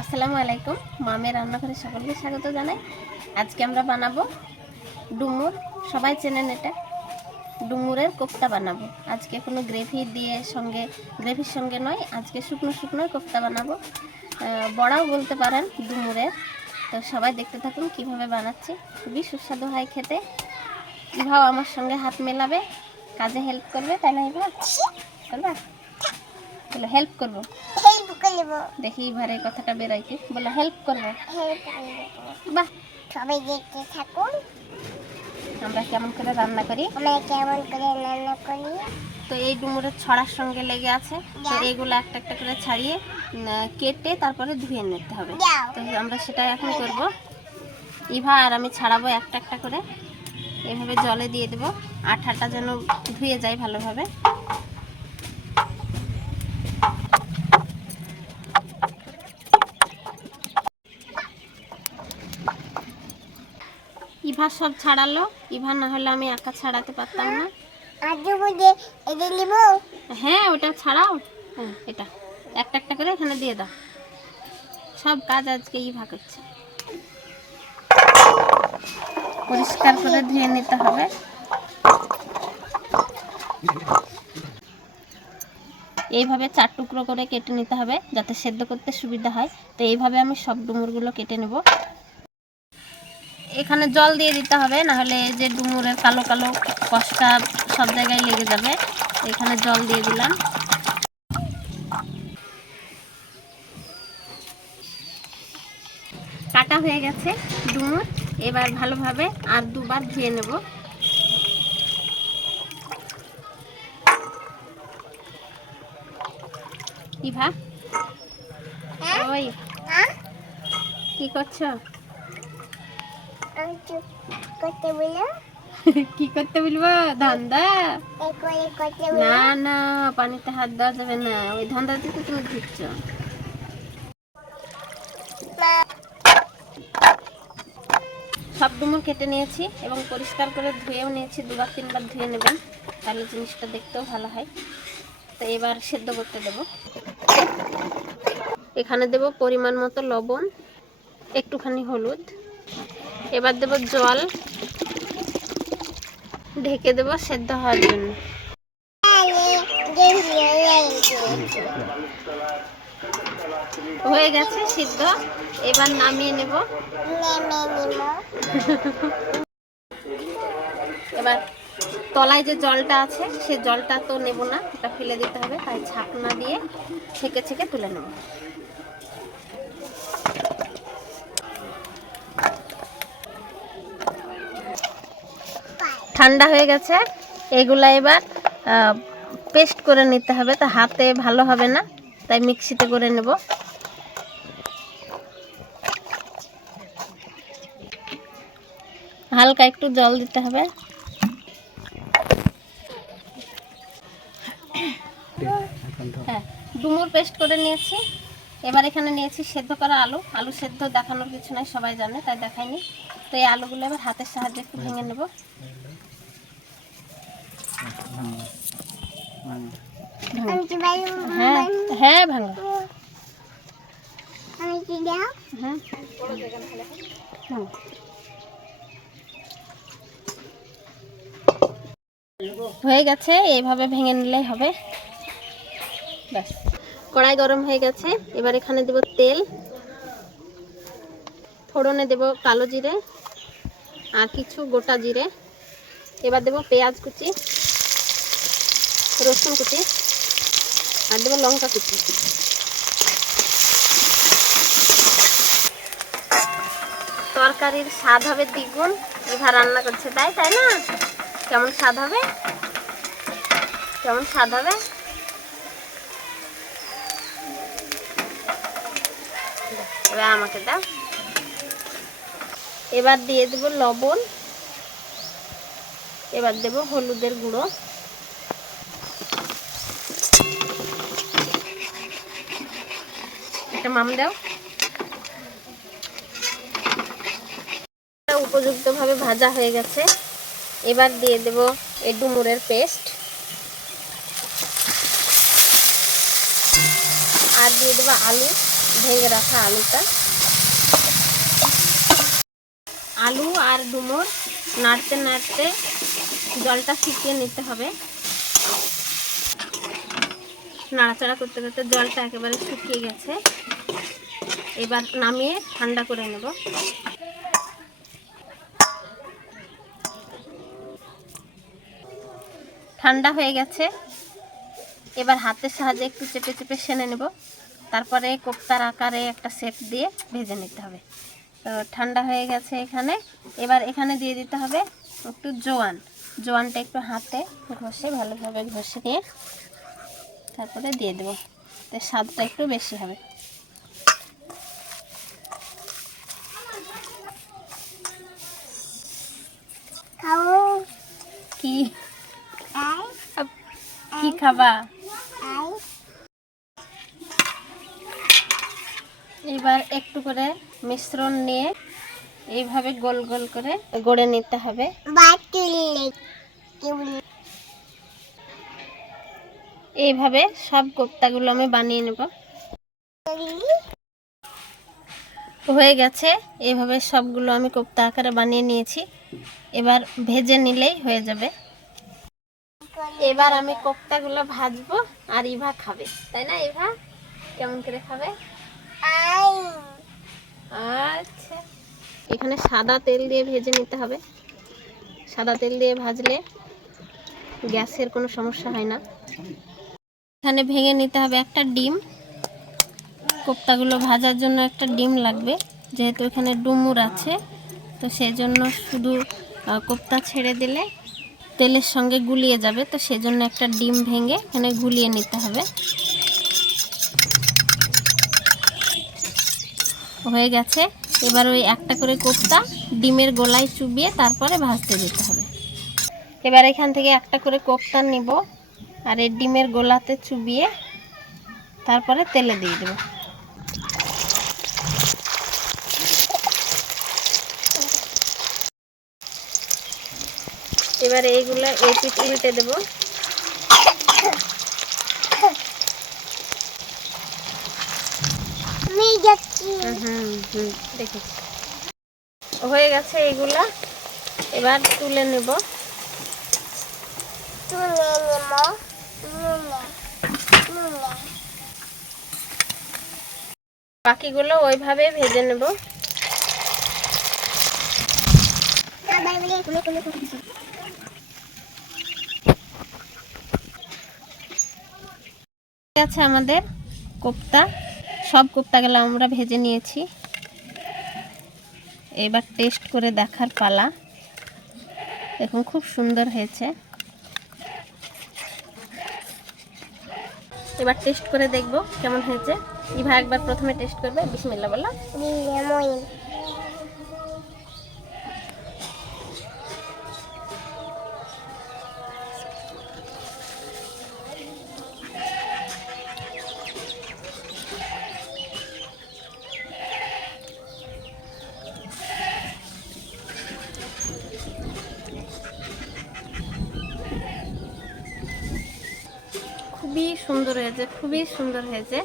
আসসালামু আলাইকুম। মামের রান্নাঘরে সকলকে স্বাগত জানাই। আজকে আমরা বানাবো ডুমুর। সবাই চেনেন এটা। ডুমুরের কোফতা বানাবো আজকে। কোনো গ্রেভির সঙ্গে নয়, আজকে শুকনো শুকনো কোফতা বানাবো। বড়াও বলতে পারেন ডুমুরের। তো সবাই দেখতে থাকুন কিভাবে বানাচ্ছি। খুবই সুস্বাদু হয় খেতে। ইভাও আমার সঙ্গে হাত মেলাবে, কাজে হেল্প করবে, তাই না ইভা? করবা? বলো হেল্প করবো। দেখি এবারে কথাটা বেরাইতে বলো হেল্প করবো। বাহ, সবাই দেখতে থাকুন আমরা কেমন করে রান্না করি। তো এই ডুমুরের ছড়ার সঙ্গে লেগে আছে, তো এইগুলো একটা একটা করে ছাড়িয়ে কেটে তারপরে ধুয়ে নিতে হবে। তো আমরা সেটা এখন করব। ইভা আর আমি ছাড়াবো একটা একটা করে। এভাবে জলে দিয়ে দেবো, আঠাটা যেন ধুয়ে যায় ভালোভাবে। ইভা সব ছাড়ালো। ইভা না হলে আমি একা ছাড়াতে পারতাম না। হ্যাঁ, ওটা ছাড়াও। হ্যাঁ, এটা একটা একটা করে এখানে দিয়ে দাও। সব কাজ আজকে ইভা করছে। পরিষ্কার করে ধুয়ে নিতে হবে। এইভাবে 4 টুকরো করে কেটে নিতে হবে যাতে সেদ্ধ করতে সুবিধা হয়। তো এইভাবে আমি সব ডুমুরগুলো কেটে নেব। এখানে জল দিয়ে দিতে হবে, না হলে এই যে ডুমুরের কালো কালো কষটা সব জায়গায় লেগে যাবে। এখানে জল দিয়ে দিলাম। কাটা হয়ে গেছে ডুমুর। এবার ভালোভাবে আর দুবার ধুয়ে নেব। ইভা, ওই কি করছো? কি করতে বলবো? ধান্দা? না না, পানিতে হাত দেওয়া যাবে না। ওই ধান্দা থেকে তুমি ঢুকছ। সব ডুমুর কেটে নিয়েছি এবং পরিষ্কার করে ধুয়েও নিয়েছি। 2-3 বার ধুয়ে নেবেন, তাহলে জিনিসটা দেখতেও ভালো হয়। তো এবার সেদ্ধ করতে দেব। এখানে দেব পরিমাণ মতো লবণ, একটুখানি হলুদ। এবার দেব জল, ঢেকে দেব সেদ্ধ হওয়ার জন্য। হয়ে গেছে সিদ্ধ, এবার নামিয়ে নেব। এবার তলায় যে জলটা আছে সে জলটা তো নেব না, এটা ফেলে দিতে হবে। তাই ছাকনা দিয়ে ছেঁকে ছেঁকে তুলে নেব। ঠান্ডা হয়ে গেছে। এগুলা এবার পেস্ট করে নিতে হবে। তা হাতে ভালো হবে না, তাই মিক্সিতে করে নেব। হালকা একটু জল দিতে হবে। হ্যাঁ, ডুমুর পেস্ট করে নিয়েছি। এবার এখানে নিয়েছি সেদ্ধ করা আলু। আলু সেদ্ধ দেখানোর কিছু নাই, সবাই জানে, তাই দেখাইনি। তো এই আলুগুলো এবার হাতের সাহায্যে একটু ভেঙে নেব। হ্যাঁ হ্যাঁ, ভাঙা। হ্যাঁ, হয়ে গেছে। এইভাবে ভেঙে নিলেই হবে। ব্যাস, কড়াই গরম হয়ে গেছে। এবার এখানে দেব তেল, ফোড়নে দেব কালো জিরে আর কিছু গোটা জিরে। এবার দেব পেঁয়াজ কুচি, রসুন কুচি আর দেব লঙ্কা কুচি। তরকারির স্বাদ হবে দ্বিগুণ। এবার রান্না করছে, তাই না? কেমন স্বাদ হবে, কেমন স্বাদ হবে? এবার আমাকে দাও। এবার দিয়ে দেব লবণ। এবার দেব হলুদের গুঁড়ো। একটা মাম দাও। উপযুক্তভাবে ভাজা হয়ে গেছে। এবার দিয়ে দেব এই ডুমুরের পেস্ট আর দিয়ে দেব আলু ভেঙে রাখা আলুটা। আলু আর ডুমুর নাড়তে নাড়তে জলটা শুকিয়ে নিতে হবে। নাড়াচাড়া করতে করতে জলটা একেবারে শুকিয়ে গেছে। এবার নামিয়ে ঠান্ডা করে নেব। ঠান্ডা হয়ে গেছে। এবার হাতের সাহায্যে একটু চেপে চেপে সেনে নেব। তারপরে কোপ্তার আকারে একটা শেপ দিয়ে ভেজে নিতে হবে। তো ঠান্ডা হয়ে গেছে এখানে। এবার এখানে দিয়ে দিতে হবে একটু জোয়ানটা একটু হাতে ঘষে ভালোভাবে ঘষে নিয়ে তারপরে দিয়ে দেবো। তো স্বাদটা একটু বেশি হবে। খাও কি আই কি খাবা? আই এবার একটু করে মিশ্রণ নিয়ে এইভাবে গোল গোল করে গড়ে নিতে হবে। এইভাবে সব কোপ্তাগুলো আমি বানিয়ে নেব। হয়ে গেছে। এইভাবে সবগুলো আমি কোপ্তা আকারে বানিয়ে নিয়েছি। এবার ভেজে নিলেই হয়ে যাবে। এবার আমি কোপ্তাগুলো ভাজবো আর ইভা খাবে, তাই না? ইভা কেমন করে খাবে? আচ্ছা, এখানে সাদা তেল দিয়ে ভেজে নিতে হবে। সাদা তেল দিয়ে ভাজলে গ্যাসের কোনো সমস্যা হয় না। এখানে ভেঙে নিতে হবে একটা ডিম। কোপ্তাগুলো ভাজার জন্য একটা ডিম লাগবে, যেহেতু এখানে ডুমুর আছে, তো সেই জন্য শুধু কোপ্তা ছেড়ে দিলে তেলের সঙ্গে গুলিয়ে যাবে। তো সেজন্য একটা ডিম ভেঙে এখানে গুলিয়ে নিতে হবে। হয়ে গেছে। এবার ওই একটা করে কোপ্তা ডিমের গোলায় চুবিয়ে তারপরে ভাজতে দিতে হবে। এবার এখান থেকে একটা করে কোপ্তা নিব আর এই ডিমের গোলাতে চুবিয়ে তারপরে তেলে দিয়ে দেব। এবারে এইগুলো এই পিঠ উল্টে দেব। দেখেছি। হয়ে গেছে এগুলা। এবার তুলে নেব। বাকিগুলো ওইভাবে ভেজে নেব। আছে আমাদের কোপ্তা। সব কোপ্তাগুলো আমরা ভেজে নিয়েছি। এবার টেস্ট করে দেখার পালা। দেখুন খুব সুন্দর হয়েছে। এবার টেস্ট করে দেখব কেমন হয়েছে। ইভা একবার প্রথমে টেস্ট করবে। বিসমিল্লাহ বলো। খুবই সুন্দর হয়েছে, খুবই সুন্দর হয়েছে।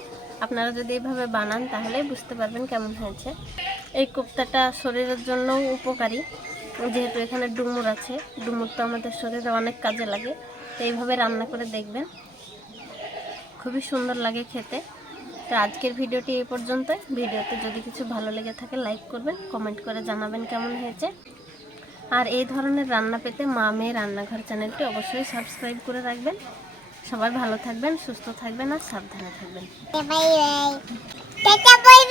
আপনারা যদি এইভাবে বানান তাহলে বুঝতে পারবেন কেমন হয়েছে। এই কোপ্তাটা শরীরের জন্যও উপকারী, যেহেতু এখানে ডুমুর আছে। ডুমুর তো আমাদের শরীরে অনেক কাজে লাগে। তো এইভাবে রান্না করে দেখবেন, খুবই সুন্দর লাগে খেতে। তো আজকের ভিডিওটি এই পর্যন্তই। ভিডিওতে যদি কিছু ভালো লেগে থাকে লাইক করবেন, কমেন্ট করে জানাবেন কেমন হয়েছে। আর এই ধরনের রান্না পেতে মা মেয়ে রান্নাঘর চ্যানেলটি অবশ্যই সাবস্ক্রাইব করে রাখবেন। সবাই ভালো থাকবেন, সুস্থ থাকবেন আর সাবধানে থাকবেন। Bye bye. Tata bye bye.